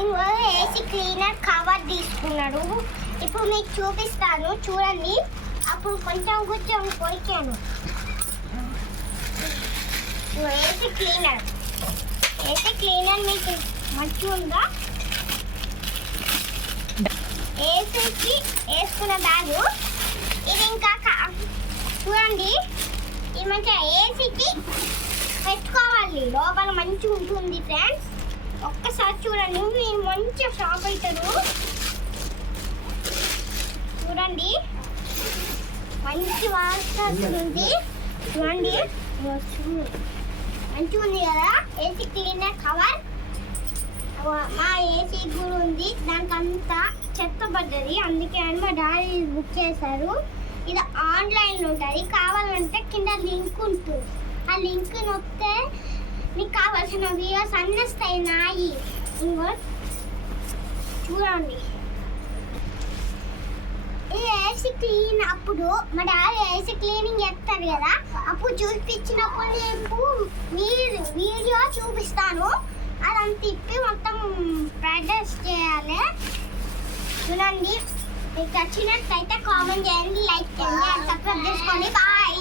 ఇంకో AC cleaner cover తీసుకున్నాడు. ఇప్పుడు మీకు చూపిస్తాను చూడండి. అప్పుడు కొంచెం కొరికాను. ఏసీ క్లీనర్ మీకు మంచిగా ఉందా? ఏసీకి వేసుకున్న బ్యాగు ఇది. ఇంకా చూడండి, ఇది మంచిగా ఏసీకి పెట్టుకోవాలి. లోపల మంచిగా ఉంటుంది ఫ్రెండ్స్. ఒక్కసారి చూడండి, మీరు మంచిగా షాప్ అవుతారు. చూడండి, మంచి వాసన ఉంది. చూడండి, మంచిగా ఉంది కదా ఏసీ క్లీనర్ కవర్. మా ఏసీ కూడా ఉంది, దానికి అంతా చెత్త పడ్డది. అందుకే అని మా డాడీ బుక్ చేశారు. ఇది ఆన్లైన్లో ఉంటుంది. కావాలంటే కింద లింక్ ఉంటుంది. ఆ లింక్ నొక్కితే మీకు కావాల్సిన వీడియోస్ అన్నీ వస్తాయి నాయి. ఇంకో చూడండి, ఈ ఏసీ క్లీన్ అప్పుడు మా డాడీ ఏసీ క్లీనింగ్ చేస్తారు కదా, అప్పుడు చూపించినప్పుడు నేను వీడియో చూపిస్తాను. అదంతా తిప్పి మొత్తం ప్రాక్టీస్ చేయాలి. చూడండి, మీకు నచ్చినట్లయితే కామెంట్ చేయండి, లైక్ చేయండి, సబ్స్క్రైబ్ చేసుకోండి. బాయ్.